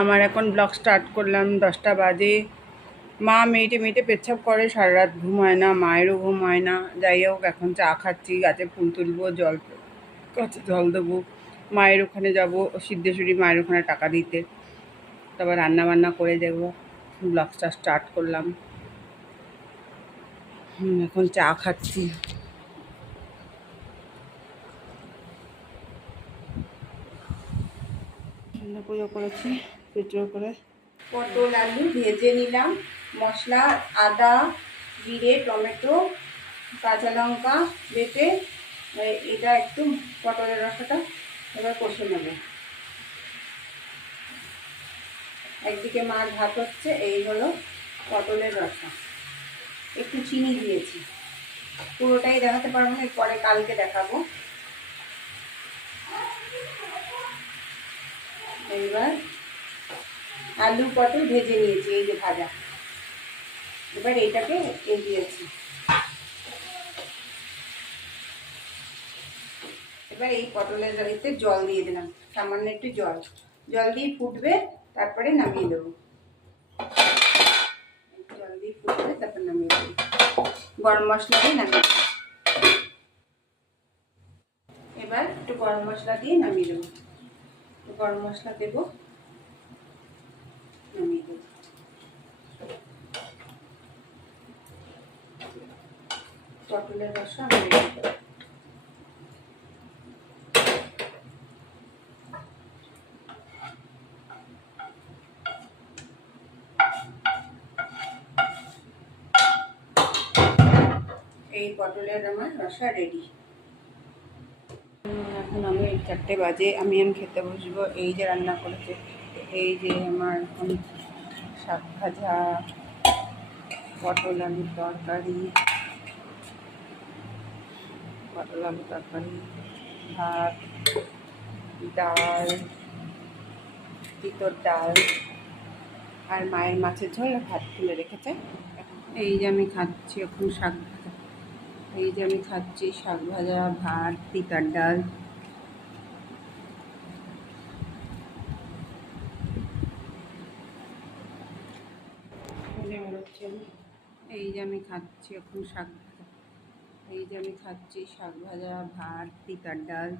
আমার এখন blog start করলাম দশটা বাজে। মা মেয়েটে মেয়েটে পেচ্ছাপ করে সারা রাত ঘুমায় না, মায়েরও ঘুম হয় না। যাই হোক, এখন চা খাচ্ছি, গাছে ফুল তুলবো, জল গাছে জল দেবো, মায়ের ওখানে যাব, সিদ্ধেশ্বরী মায়ের ওখানে টাকা দিতে। তারপর রান্না বান্না করে দেবো ব্লগটা স্টার্ট করলাম। এখন চা খাচ্ছি। পুজো করেছি পুজো করে। পটল, আলু ভেজে নিলাম, মশলা, আদা, জিরে, টমেটো, কাঁচা লঙ্কা বেটে এটা একটু পটলের রসাটা এবার কষে নেবে। একদিকে মাছ ভাত হচ্ছে, এই হলো পটলের রসা। একটু চিনি দিয়েছি। পুরোটাই দেখাতে পারব না পরে কালকে দেখাবো। এইবার আলু পটল ভেজে নিয়েছি, এই যে ভাজা। এবার এইটাকে দিয়েছি। এবার এই পটলের এতে জল দিয়ে দিলাম, সামান্য একটু জল। জল দিয়ে ফুটবে, তারপরে নামিয়ে দেবো জল দিয়ে ফুটবে, তারপর নামিয়ে দেবো গরম মশলা দিয়ে নামিয়ে দেবো এবার একটু গরম মশলা দিয়ে নামিয়ে দেবো গরম মশলা দেবো। পটলের রসা এই পটলের আমার রসা রেডি এখন আমি চারটে বাজে, আমি এখন খেতে বসবো। এই যে রান্না করেছে, এই যে আমার এখন শাক ভাজা, পটল আলুর তরকারি, পটল আলু তরকারি, ভাত, ডাল, তিতর ডাল, আর মায়ের মাছের ঝোল ভাত তুলে রেখেছে। এই যে আমি খাচ্ছি এখন শাক এই যে আমি খাচ্ছি শাক ভাজা, ভাত তিকার ডাল এই যে আমি। খাচ্ছি এখন শাক এই যে আমি খাচ্ছি শাক ভাজা, ভাত তিকার ডাল